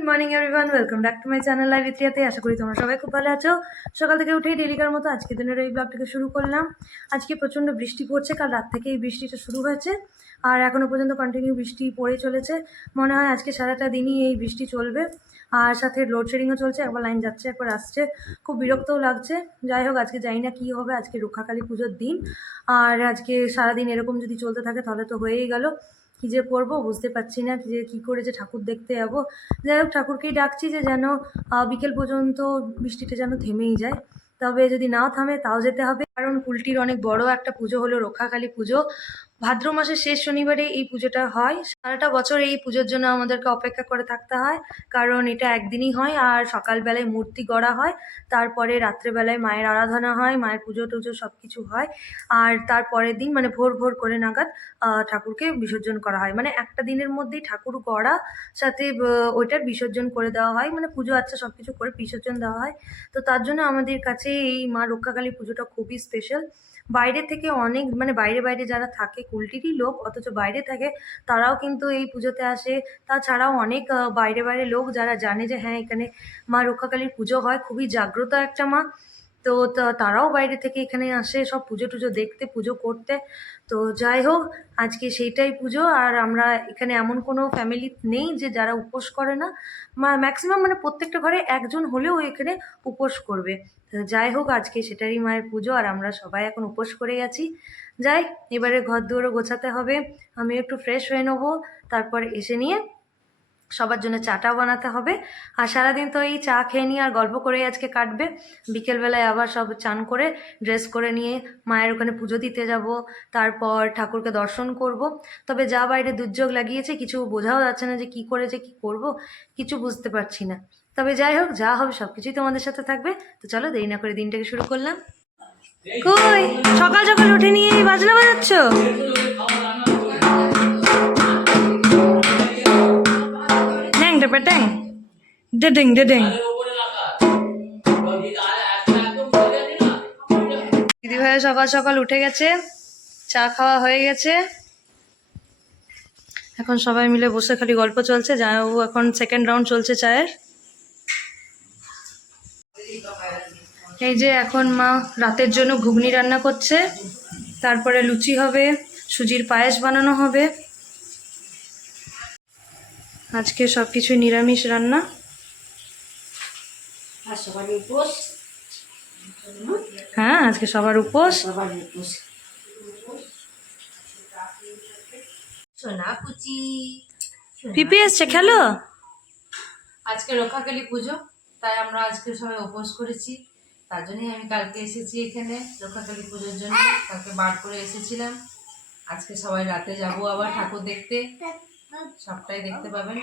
Good morning everyone, welcome back to my channel live ইত্রিয়াতে। আশা করি তোমরা সবাই খুব ভালো আছো। সকাল থেকে উঠেই ডেলিকার মতো আজকে দিনের এই ব্লগটাকে শুরু করলাম। আজকে প্রচণ্ড বৃষ্টি পড়ছে, কাল রাত থেকে এই বৃষ্টিটা শুরু হয়েছে আর এখনও পর্যন্ত কন্টিনিউ বৃষ্টি পড়ে চলেছে। মনে হয় আজকে সারাটা দিনই এই বৃষ্টি চলবে। আর সাথে লোডশেডিংও চলছে, একবার লাইন যাচ্ছে একবার আসছে, খুব বিরক্তও লাগছে। যাই হোক, আজকে জানি না কী হবে। আজকে রক্ষাকালী পুজোর দিন, আর আজকে সারাদিন এরকম যদি চলতে থাকে তাহলে তো হয়েই গেল। কী যে করবো বুঝতে পারছি না, যে কী করে যে ঠাকুর দেখতে যাবো। যাই হোক, ঠাকুরকেই ডাকছি যে যেন বিকেল পর্যন্ত বৃষ্টিটা যেন থেমেই যায়। তবে যদি নাও থামে তাও যেতে হবে, কারণ কুলটির অনেক বড় একটা পুজো হলো রক্ষাকালী পুজো। ভাদ্র মাসের শেষ শনিবারে এই পুজোটা হয়। সারাটা বছর এই পুজোর জন্য আমাদেরকে অপেক্ষা করে থাকতে হয়, কারণ এটা একদিনই হয়। আর সকালবেলায় মূর্তি গড়া হয়, তারপরে রাত্রেবেলায় মায়ের আরাধনা হয়, মায়ের পুজো টুজো সব কিছু হয়। আর তারপরের দিন মানে ভোর ভোর করে নাগাদ ঠাকুরকে বিসর্জন করা হয়। মানে একটা দিনের মধ্যেই ঠাকুর গড়া, সাথে ওইটার বিসর্জন করে দেওয়া হয়, মানে পুজো আচ্ছা সব কিছু করে বিসর্জন দেওয়া হয়। তো তার জন্য আমাদের কাছে এই মা রক্ষাকালী পুজোটা খুবই স্পেশাল। বাইরে থেকে অনেক মানে বাইরে বাইরে যারা থাকে, কুলটিরই লোক অথচ বাইরে থাকে, তারাও কিন্তু এই পুজোতে আসে। তাছাড়াও অনেক বাইরে বাইরে লোক যারা জানে যে হ্যাঁ এখানে মা রক্ষাকালীর পুজো হয়, খুবই জাগ্রত একটা মা। তো তারাও বাইরে থেকে এখানে আসে সব পুজো টুজো দেখতে, পুজো করতে। তো যাই হোক, আজকে সেইটাই পুজো। আর আমরা এখানে এমন কোনো ফ্যামিলি নেই যে যারা উপোস করে না। ম্যাক্সিমাম মানে প্রত্যেকটা ঘরে একজন হলেও এখানে উপোস করবে। তো যাই হোক, আজকে সেটারই মায়ের পুজো আর আমরা সবাই এখন উপোস করেই আছি। যাই, এবারে ঘর দুয়ারও গোছাতে হবে, আমি একটু ফ্রেশ হয়ে নেবো, তারপর এসে নিয়ে সবার জন্য চাটাও বানাতে হবে। আর সারাদিন তো এই চা খেয়ে নিয়ে আর গল্প করেই আজকে কাটবে। বিকেলবেলায় আবার সব চান করে ড্রেস করে নিয়ে মায়ের ওখানে পুজো দিতে যাব, তারপর ঠাকুরকে দর্শন করব। তবে যা বাইরে দুর্যোগ লাগিয়েছে, কিছু বোঝাও যাচ্ছে না যে কী করে যে কী করবো, কিছু বুঝতে পারছি না। তবে যাই হোক, যা হবে সব কিছুই তোমাদের সাথে থাকবে। তো চলো দেরি না করে দিনটাকে শুরু করলাম। কই সকাল সকাল উঠে নিয়ে এই বাজনা বাজাচ্ছ? পেটেং ডেডিং ডেডিং। দিদিভাই সকাল সকাল উঠে গেছে, চা খাওয়া হয়ে গেছে, এখন সবাই মিলে বসে খালি গল্প চলছে। জামাইবাবু এখন সেকেন্ড রাউন্ড চলছে চায়ের। এই যে এখন মা রাতের জন্য ঘুগনি রান্না করছে, তারপরে লুচি হবে, সুজির পায়েস বানানো হবে। আজকে সব কিছুই নিরামিষ রান্না। হ্যাঁ, আজকে সবার উপোস। পিপি এসছে, খেলো। আজকে রক্ষাকালী পুজো, তাই আমরা আজকে সবাই উপোস করেছি। তার জন্যই আমি কালকে এসেছি এখানে রক্ষাকালী পুজোর জন্য। কালকে বার করে এসেছিলাম। আজকে সবাই রাতে যাব আবার ঠাকুর দেখতে, সবটাই দেখতে পাবেন।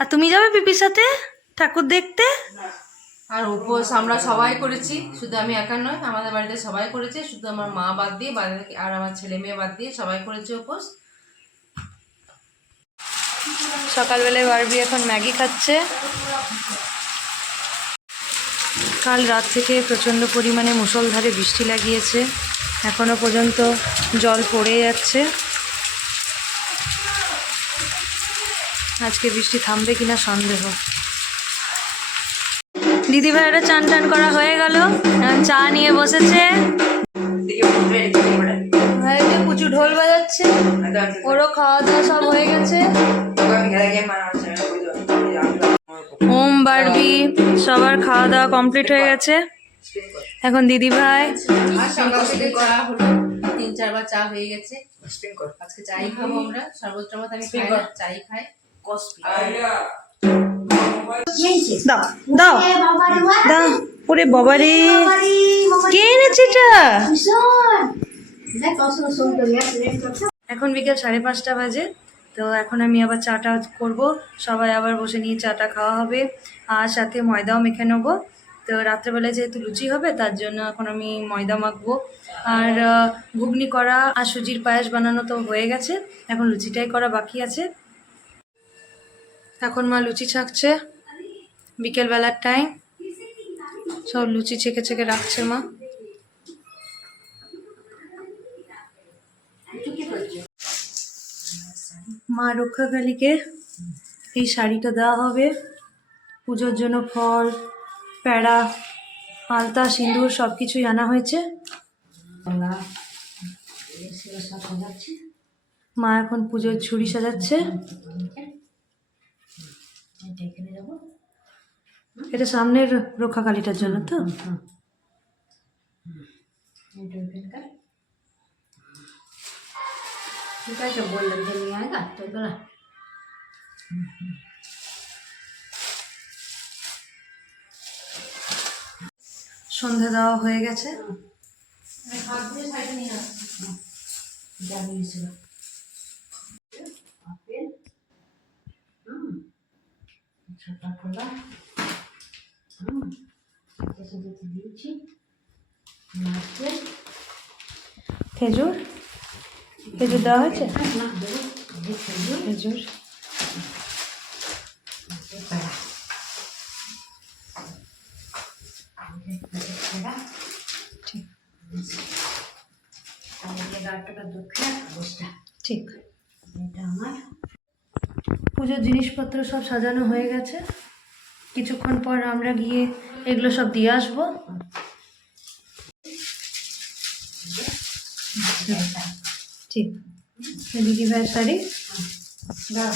আর তুমি যাবে পিপির সাথে ঠাকুর দেখতে? আর উপোস আমরা সবাই করেছি, শুধু আমি একা নয়, আমাদের বাড়িতে সবাই করেছে, শুধু আমার মা বাদ দিয়ে আর আমার ছেলে মেয়ে বাদ দিয়ে সবাই করেছে উপোস। সকালবেলায় বারবি এখন ম্যাগি খাচ্ছে। কাল রাত থেকে প্রচণ্ড পরিমাণে মুষলধারে বৃষ্টি লাগিয়েছে, এখনো পর্যন্ত জল পড়ে যাচ্ছে। আজকে বৃষ্টি থামবে কিনা সন্দেহ। দিদিভাইয়েরও চান টান করা হয়ে গেল, চা নিয়ে বসেছে। প্রচুর ঢোল বাজাচ্ছে, ওরও খাওয়া দাওয়া সব হয়ে গেছে। ওম বারবি সবার খাওয়া দাওয়া কমপ্লিট হয়ে গেছে। এখন দিদিভাই সকাল থেকে চা হলো, 3-4 বার চা হয়ে গেছে। আজকে চাই খাবো আমরা, শরবত টরবত আমি খাই না, চাই খাই। দাও দাও দাও। ওরে বাবারে, কে এনেছে এটা? এখন বিকেল 5:30 বাজে। তো এখন আমি আবার চাটা করবো, সবাই আবার বসে নিয়ে চাটা খাওয়া হবে, আর সাথে ময়দাও মেখে নেবো। তো রাত্রেবেলায় যেহেতু লুচি হবে, তার জন্য এখন আমি ময়দা মাখবো। আর ঘুগনি করা আর সুজির পায়েস বানানো তো হয়ে গেছে, এখন লুচিটাই করা বাকি আছে। এখন মা লুচি ছাঁকছে, বিকেলবেলার টাইম, সব লুচি ছেঁকে ছেঁকে রাখছে মা। মা রক্ষাকালীকে এই শাড়িটা দেওয়া হবে। পুজোর জন্য ফল, প্যাড়া, আলতা, সিঁদুর সব কিছুই আনা হয়েছে। মা এখন পুজোর ঝুড়ি সাজাচ্ছে। এটা সামনের রক্ষাকালীটার জন্য তো। ঠিক আছে, বললাম যে নিয়ে আয় তো তোলা। সন্ধে দেওয়া হয়ে গেছে। যা নিয়েছিল আপেল, ছোটা খোলা, দিয়েছি নারকেল, খেজুর, খেজুর দেওয়া হয়েছে। না দেবো খেজুর, খেজুর, ঠিক ঠিক। এটা আমার পুজোর জিনিসপত্র সব সাজানো হয়ে গেছে। কিছুক্ষণ পর আমরা গিয়ে এগুলো সব দিয়ে আসবো। ঠিক, দিদি ভাইয়ের শাড়ি দাও,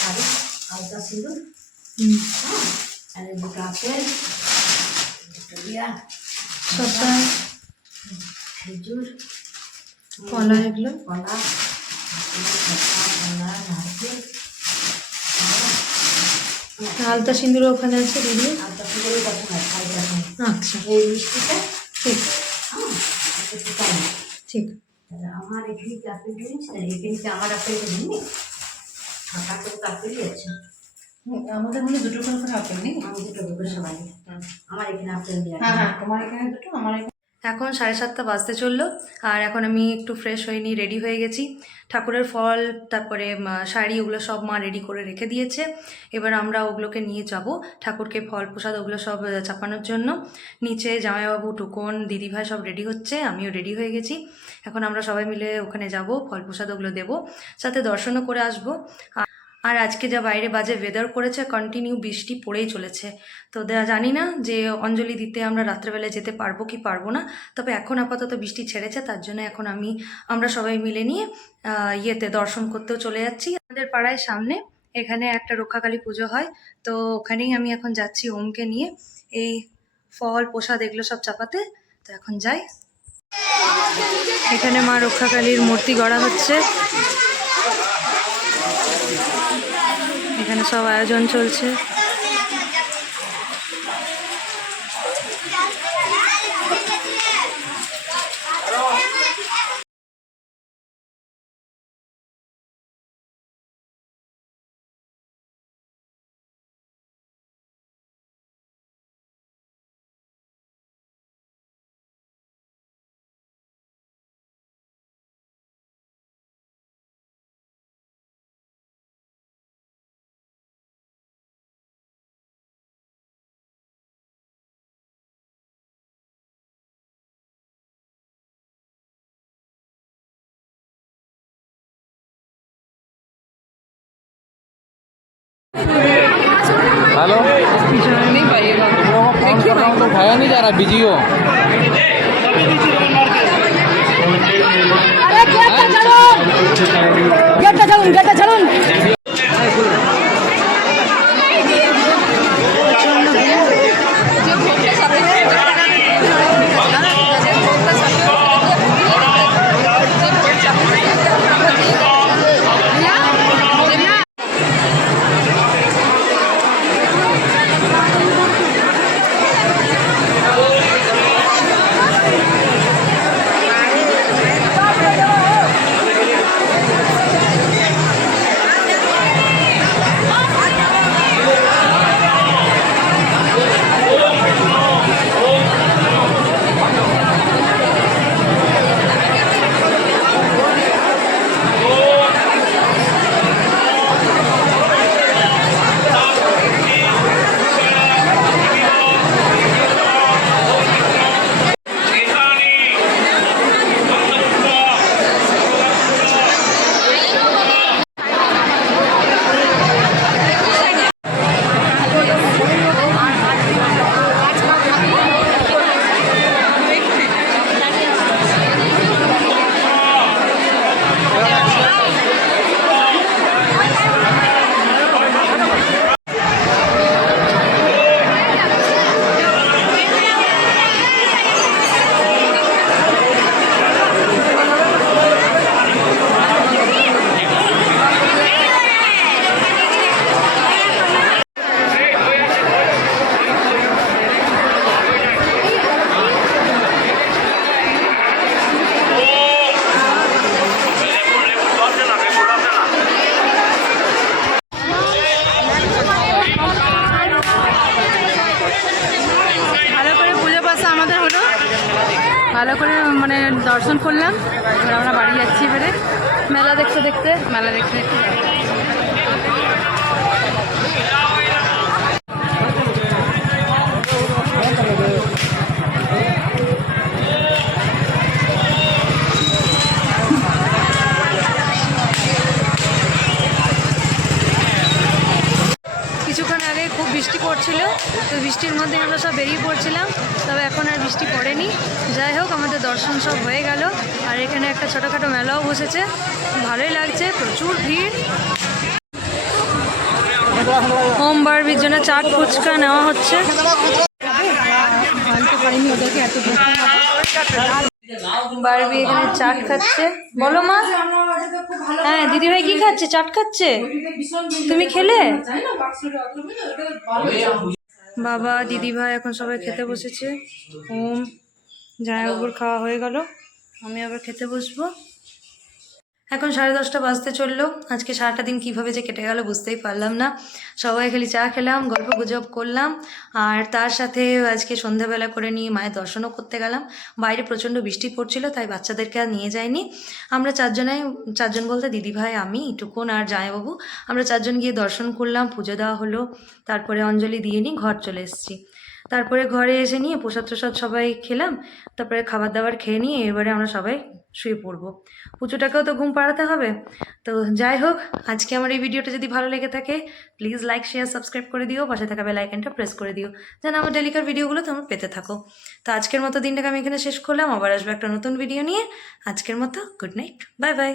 শাড়ি, আলতা সিঁদুর, আর দুটো আপেল, দুটো ইয়া, শসা, খেজুর, কলা, এগুলো কলা, কলা, নারকেল, আলতা সিঁদুর ওখানে আছে দিদি। আলতা সিঁদুর রকম হয়, আচ্ছা, এই মিষ্টিটা, ঠিক ঠিক। আমার এখানে কি আপেল জিনিস না, এখানে কি আমার আপেলটা নিই, ফাঁকা করে তো আপেলই আছে। আমাদের মনে দুটো করে আপেল নেই। আমি দুটো করে সবাই, আমার এখানে আপেল দিয়ে, হ্যাঁ হ্যাঁ, তোমার এখানে দুটো, আমার এখানে। এখন 7:30 বাজতে চললো। আর এখন আমি একটু ফ্রেশ হয়ে নিই, রেডি হয়ে গেছি। ঠাকুরের ফল, তারপরে শাড়ি, ওগুলো সব মা রেডি করে রেখে দিয়েছে। এবার আমরা ওগুলোকে নিয়ে যাব ঠাকুরকে ফল প্রসাদ ওগুলো সব চাপানোর জন্য। নিচে জামাইবাবু, টুকন, দিদিভাই সব রেডি হচ্ছে, আমিও রেডি হয়ে গেছি। এখন আমরা সবাই মিলে ওখানে যাব, ফল প্রসাদ ওগুলো দেবো, সাথে দর্শনও করে আসবো। আর আজকে যা বাইরে বাজে ওয়েদার করেছে, কন্টিনিউ বৃষ্টি পড়েই চলেছে। তো জানি না যে অঞ্জলি দিতে আমরা রাত্রেবেলায় যেতে পারবো কি পারবো না। তবে এখন আপাতত বৃষ্টি ছেড়েছে, তার জন্য এখন আমরা সবাই মিলে নিয়ে ইয়েতে দর্শন করতেও চলে যাচ্ছি। আমাদের পাড়ায় সামনে এখানে একটা রক্ষাকালী পুজো হয়, তো ওখানেই আমি এখন যাচ্ছি ওমকে নিয়ে এই ফল প্রসাদ এগুলো সব চাপাতে। তো এখন যাই। এখানে মা রক্ষাকালীর মূর্তি গড়া হচ্ছে, এখানে সব আয়োজন চলছে। हेलो, नहीं पाइएगा, फोन कर रहा हूँ तो उठाया नहीं जा रहा, बिजी हो। गेटটা ছাড়ুন। দর্শন করলাম, এবার আমরা বাড়ি যাচ্ছি। এবারে মেলা দেখতে দেখতে কিছুক্ষণ আগে খুব বৃষ্টি পড়ছিল, তো বৃষ্টির মধ্যে আমরা সব বেরিয়ে পড়ছিলাম, তবে এখন আর বৃষ্টি পড়েনি। যাই হোক, আমাদের দর্শন সব হয়ে গেল। আর এখানে একটা ছোটোখাটো মেলাও বসেছে, ভালোই লাগছে, প্রচুর ভিড়। হোম বারবির জন্য চাট ফুচকা নেওয়া হচ্ছে। বারবি এখানে চাট খাচ্ছে। বলো মা। হ্যাঁ, দিদিভাই কি খাচ্ছে? চাট খাচ্ছে। তুমি খেলে? বাবা, দিদিভাই এখন সবাই খেতে বসেছে। জামাইবাবুর খাওয়া হয়ে গেল, আমি আবার খেতে বসবো। এখন 10:30 বাজতে চললো। আজকে সারাটা দিন কীভাবে যে কেটে গেল বুঝতেই পারলাম না। সবাই খালি চা খেলাম, গল্প গুজব করলাম, আর তার সাথে আজকে সন্ধ্যাবেলা করে নিয়ে মায়ের দর্শনও করতে গেলাম। বাইরে প্রচণ্ড বৃষ্টি পড়ছিল, তাই বাচ্চাদেরকে আর নিয়ে যাইনি। আমরা চারজন বলতে দিদিভাই, আমি, টুকুন আর জামাইবাবু, আমরা 4 জন গিয়ে দর্শন করলাম, পুজো দেওয়া হলো, তারপরে অঞ্জলি দিয়ে নিয়ে ঘর চলে এসেছি। তারপরে ঘরে এসে নিয়ে প্রসাদ সবাই খেলাম, তারপরে খাবার দাবার খেয়ে নিয়ে এবারে আমরা সবাই শুয়ে পড়বো। পুজোটাকেও তো ঘুম পাড়াতে হবে। তো যাই হোক, আজকে আমার এই ভিডিওটা যদি ভালো লেগে থাকে প্লিজ লাইক, শেয়ার, সাবস্ক্রাইব করে দিও, পাশে থাকা বেল আইকনটা প্রেস করে দিও, যেন আমার ডেলিকার ভিডিওগুলো তোমরা পেতে থাকো। তো আজকের মতো দিনটাকে আমি এখানে শেষ করলাম, আবার আসবো একটা নতুন ভিডিও নিয়ে। আজকের মতো গুড নাইট, বাই বাই।